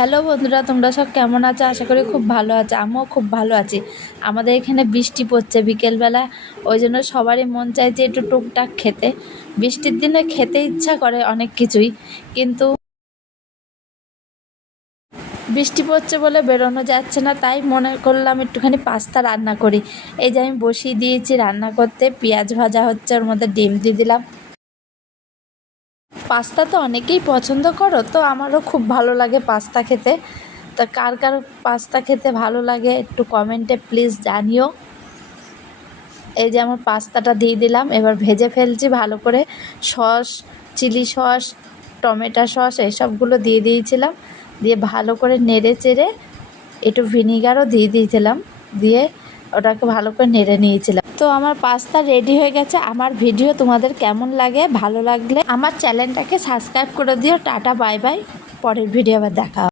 Hello বন্ধুরা, তোমরা সব কেমন আছো? আশা করি খুব ভালো আছো। আমিও খুব ভালো আছি। আমাদের এখানে বৃষ্টি পড়ছে বিকেলবেলা, ওই জন্য সবারই মন চাইছে একটু টুকটাক খেতে। বৃষ্টির দিনে খেতে ইচ্ছা করে অনেক কিছুই, কিন্তু বৃষ্টি পড়ছে বলে বেরোনো যাচ্ছে না, তাই মনে করলাম একটুখানি পাস্তা রান্না করি। এই যে আমি বসিয়ে দিয়েছি রান্না করতে, পেঁয়াজ ভাজা হচ্ছে, ওর মধ্যে ডিম দিয়ে দিলাম। পাস্তা তো অনেকেই পছন্দ করো, তো আমারও খুব ভালো লাগে পাস্তা খেতে। তা কার কার পাস্তা খেতে ভালো লাগে একটু কমেন্টে প্লিজ জানিও। এই যে আমার পাস্তাটা দিয়ে দিলাম, এবার ভেজে ফেলছি ভালো করে। Sauce, chilli sauce, tomato sauce এসবগুলো দিয়ে দিয়েছিলাম, দিয়ে ভালো করে নেড়ে চেড়ে একটু ভিনিগারও দিয়ে দিয়েছিলাম, দিয়ে ওটাকে ভালো করে নেড়ে নিয়েছিলাম। তো আমার পাস্তা রেডি হয়ে গেছে। আমার ভিডিও তোমাদের কেমন লাগে? ভালো লাগলে আমার চ্যানেলটাকে সাবস্ক্রাইব করে দিও। Tata, bye bye. পরের ভিডিও আবার দেখা হবে।